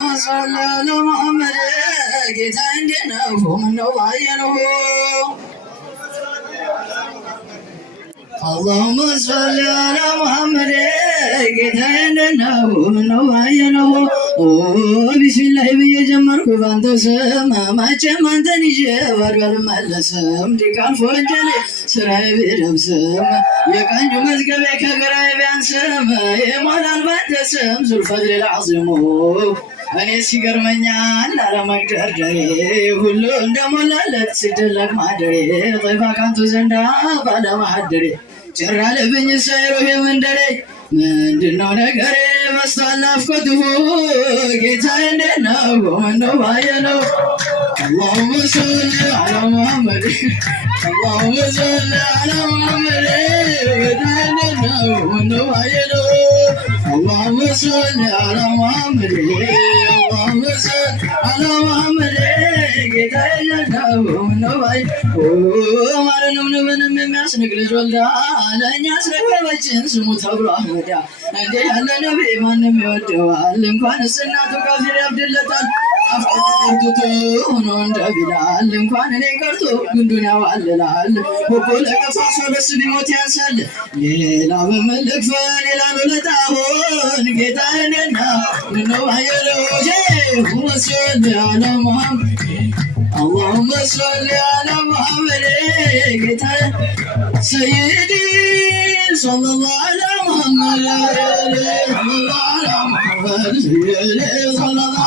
صلى على محمد ጌታ እንደነው ምነው ባየነው اللهم صل على محمد ጌታ እንደነው ምነው ባየነው بسم الله በየጀመርኩ ባንተ ስም መቼም አንተን ይዤ ባዶር መለስም ዲቃል ወንጀል ስራዬ ቢረብስም የቀኙ መዝገቤ ከግራዬ ቢያንስም የሞላል ባንተ ስም ዙልፈድል العظيم እኔ ሲገርመኛል አለመግደርደሬ ሁሉ እንደሞላለት ሲደለቅ ማደሬ ጠይባ ካንቱ ዘንዳ ባለማደሬ ጭራ ልብኝ ሳይሮ የምንደሬ ምንድነው ነገሬ መስታል ናፍቆትሁ ጌታዬ እንዴት ነው ምነው ባየነው اللهم صل على محمد اللهم صل على محمد ጌታዬ እንዴት ነው ምነው ባየነው اللهم صل على محمد اللهم صل على محمد ጌታዬ ነው ምነው ባየነው ማረንም ምንም የሚያስንቅ ልጅ ወልዳ ለእኛ አስረከበችን ስሙ ተብሎ አህመዳ እንዴ ያለ ነብይ ማንም ይወደዋል እንኳንስ እናቱ ካፊር ያብድለታል አፍቀርቱቱ ሆኖ እንደቢላል እንኳን እኔ ቀርቶ ጉንዱን ያዋልላል ወቆ ለቀፋሶ ለስ ቢሞት ያንሳል ሌላ በመልክፈ ሌላ ለጣሆን ጌታዬ ነው ምነው ባየነው ወሰለ አለ ሙሐመድ اللهم صل على محمد ጌታዬ سيدي صلى الله على محمد صلى الله على محمد صلى الله